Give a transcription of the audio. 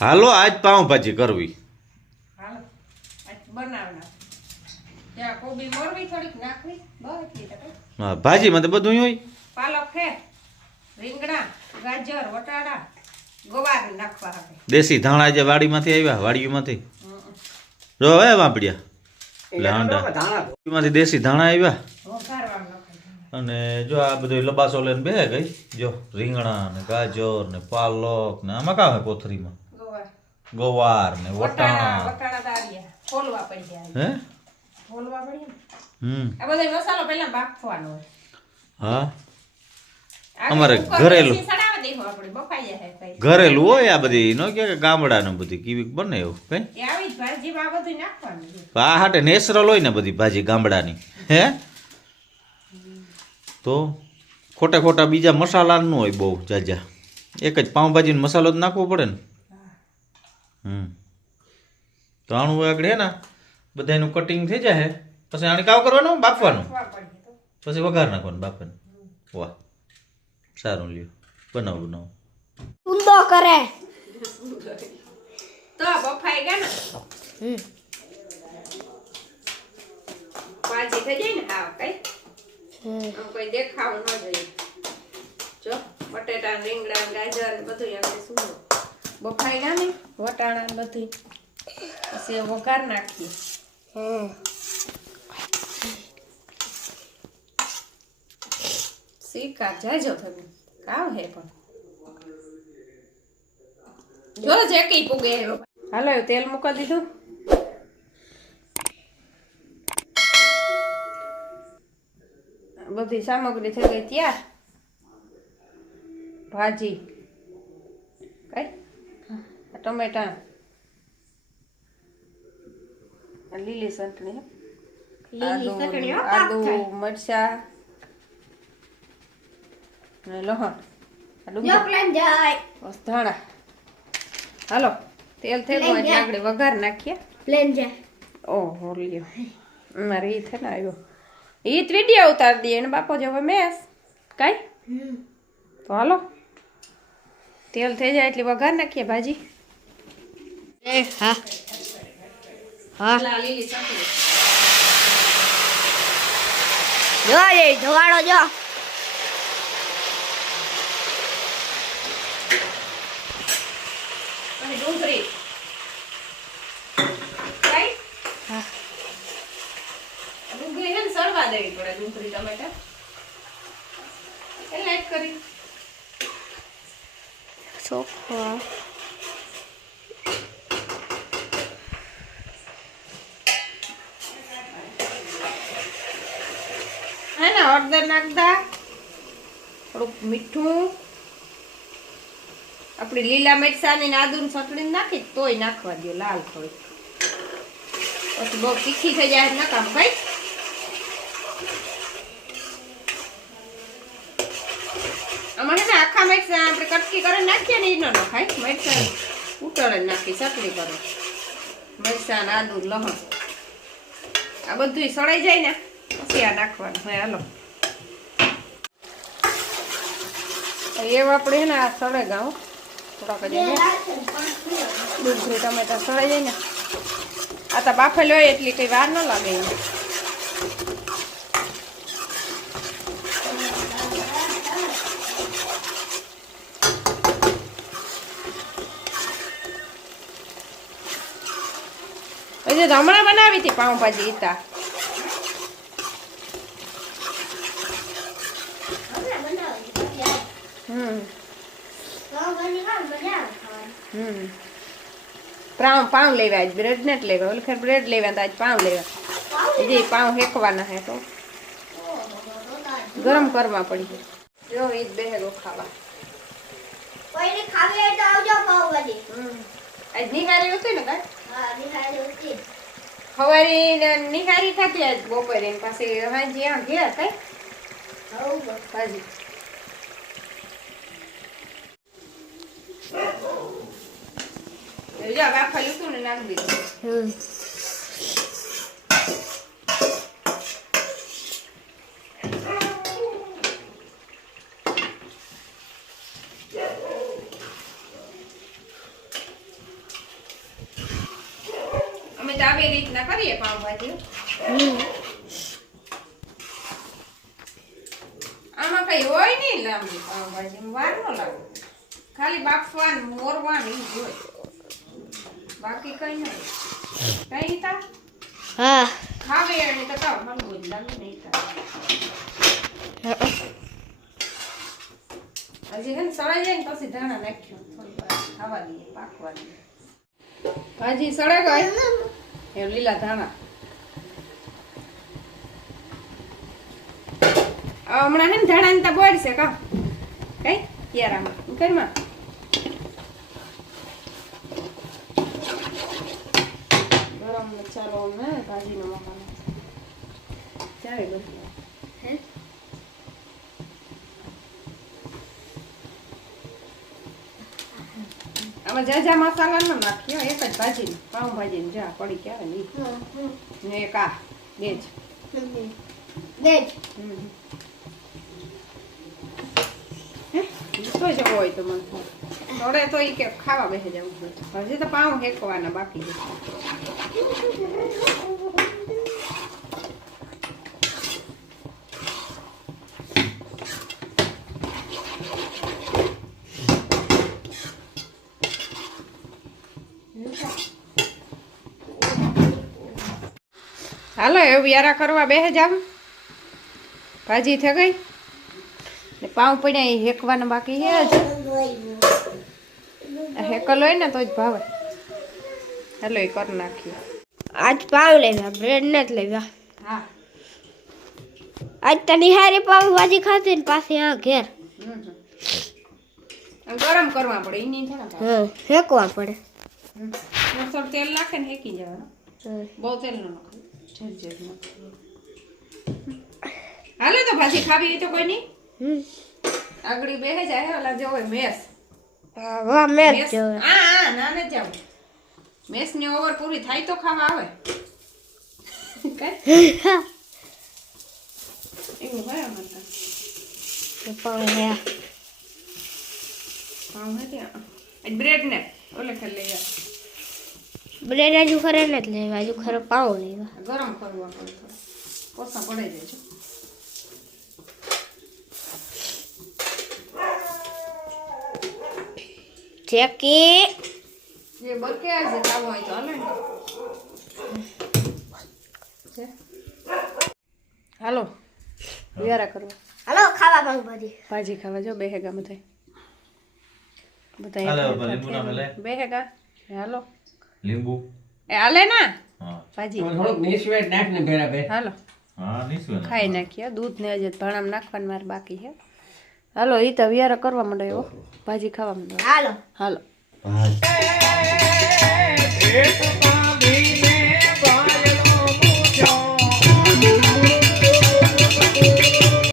હાલો આજ પાઉંભાજી કરવી. હાલો આજ બનાવના ત્યાં કોબી મોરવી થોડીક નાખવી બસ એટલી તો કઈ. હા ભાજીમાં તો બધું હોય. પાલક છે રીંગણા ગાજર વટાણા ગવાર નાખવા દેશી ધાણા જે વાડીમાંથી આવ્યા વાડીમાંથી. જો હવે વાપડ્યા એટલે હાંડા દેશી ધાણા આવ્યા. અને જો આ બધું લબાસો લઈને બે ગઈ. જો રીંગણા ને ગાજર ને પાલક ને આમાં કા હે કોથરીમાં ગવાર. ને વટાણા. હે. હમ. મસાલો પહેલા બાફવાનો હા. અમારે ઘરેલું. ઘરેલું હોય આ બધી. નો કે ને બધી. કીવી બને એવું કઈ? આ હાટે નેચરલ હોય ને બધી ભાજી ગામડાની. હે? તો ખોટા ખોટા બીજા મસાલા ન હોય બહુ જાજા. એક જ પાઉંભાજીનો મસાલો જ નાખવો પડે ને. હમ. તો આણું આગળ હે ને બધાનું કટિંગ થઈ જાય પછી આને કાવ કરવાનું? બાફવાનું. પછી વઘાર નાખવાનું બાફવાનું વાહ. સારું લ્યો. બનાવો બનાવો. ઊંધો કરે. તો બફાઈ ગયા ને. ભાજી થઈ જાય ને? હા કઈ? કોઈ દેખાવું ન જોઈએ. જો બટેટા રીંગણા ગાજર બધું આપણે શું બફાઈ ગયા ને? વટાણા બધું પછી વઘાર નાખીએ. શીખા જાજો તમે. કાવ હે પણ. જો જે કઈ પૂગે. હાલો તેલ મૂકી દીધું. બધી સામગ્રી થઈ ગઈ તૈયાર. ભાજી. કઈ? ટમેટા. લીલી હો, આદુ. મરચા લોહણ. ધાણા. હાલો તેલ ગયું એટલે આપણે વઘાર નાખીએ. પ્લેન જાય ઓહો લ્યો. મારે એ થઈને આવ્યો ઈ જ વીડિયો ઉતારી દઈએ. ને બાપો જો હવે મેસ. કાંઈ? તો હાલો. તેલ થઈ જાય એટલે વઘાર નાખીએ ભાજી. એ હા. હા. જો રે જોવાડો જો. અને ડુંગળી કાંઈ હા સળવા દેવી પડે ડુંગળી ટમેટા. એટલે એડ કરી. ચોખ્ખો હે ને હળદર નાખતા. થોડુંક મીઠું. આપણી લીલા મરચાની ને સકડીને નાખી તોય નાખવા દો લાલ થોડી પછી બહુ તીખી થઈ જાય ના કામ ભાઈ આમાં છે ને આખા આપણે કટકી કરી નાખીએ ને એનો નખાય. મરચાં ઉતળ જ નાખી, ચટણી કરો. મરચાં આદુ, લહણ. આ બધું સળાઈ જાય ને, પછી આ નાખવાનું. હોય હાલો. એવું આપણે ને, આ સળે ગાઉં થોડાક જ અહીંયા. ડુંગળી ટમેટા સળાઈ જાય ને. આ તો બાફેલ હોય એટલી કઈ વાર ન લાગે. એને. હજી તો હમણાં બનાવી હતી પાઉંભાજી ઈતા. હમ. હમ. પાઉં પાઉં લેવા આજ બ્રેડ ને જ લેવા ઓલી બ્રેડ લેવા તો આજ પાઉં લેવા જે પાઉં હેકવાના હે તો. ગરમ કરવા પડી જો ઈ જ બેહે ખાવા કોઈને ખાવી હોય તો આવજો પાવભાજી હમ. આજ નિહારી હતી ને કાંઈ સવારે નિહારી થતી આજ બપોરે પાછી હાજી આ ગયા કઈ હાજી. જો બાફા લીધું ને નાખી દીધું. હમ આવી રીતના કરીએ પાવભાજી આમાં કઈ હોય નહીં લાંબી પાવભાજી વાર ન લાગે ખાલી બાફવાનું મોરવાનું હોય. બાકી કઈ નહીં કઈ તા હા. ખાવે એને તો હલવું જ લાગે નહીં તા હજી હે સળાઈ જાય ને પછી ધાણા નાખ્યો. થોડી વાર ખાવા દઈએ પાકવા દઈએ. ભાજી સળે ગઈ? એ લીલા ધાણા. હમણાં હે ધાણા ને બોડ છે કા? કઈ? યારામાં કરમાં ગરમ મસાલો ને, ભાજીનો મસાલો. ચાલે બધું હે? આમાં જાજા મસાલા ન નાખ્યો એક જ ભાજી પાઉંભાજી ને જા પડી ક્યારે નહીં. ને એક આ બે જ. બે જ? તો જવો હોય તો મને. થોડે તો ઈ કે ખાવા બેસી જવું હજી તો પાઉં હેકવાના બાકી છે. હાલો એવું યારા કરવા બે જાવ ભાજી થઈ ગઈ? ને પાઉં પડ્યા એ હેકવાના બાકી હે જ હેકલ હોય ને તો જ ભાવે. હાલો એ કરી નાખીએ. આજ પાવ લેવા બ્રેડ નથી લેવા હા. આજ તો હારી પાવ ભાજી ખાધી ને પાછી આ ઘેર. ગરમ કરવા પડે એની છે ને હેકવા પડે. તેલ નાખે ને હેકી જવાનું. બહુ તેલ ન હાલો તો ભાજી ખાવી હોય તો કોઈ નહીં. હમ. આગળ બેસે જાય ઓલા જો હોય મેસ. હા, વાહ મેં મેસ? જોવે. હા હા ના ને જાવ મેસની ઓવર પૂરી થાય તો ખાવા આવે. કઈ? એવું હોય અમારે ત્યાં. પાવ હે. પાઉં હે ત્યાં. આજ બ્રેડ ને ઓલે ખાલી લઈ આવ. બ્રેડ હજુ ખરે નથી લેવા હજુ ખરે પાઉં લેવા ગરમ કરવા પડે કોસા પડે જાય છે. ચેકી. જે બકે આજે ખાવું હોય તો હાલે હાલો વિયારા કરવા. હાલો ખાવા ભાજી. ભાજી ખાવા જો બેહેગા બધા હાલો, બધા લીંબુ ના હાલો. લીંબુ એ હાલે ના હા ભાજી થોડુંક નિસ્વેટ નાખ ને ભેરા ભેર હાલો હા નીસું ખાઈ નાખીએ દૂધ ને હજી ભણામ નાખવાનું મારે બાકી છે હાલો એ તો વિયારા કરવા માંડો એવો ભાજી ખાવા માંડો હાલો હાલો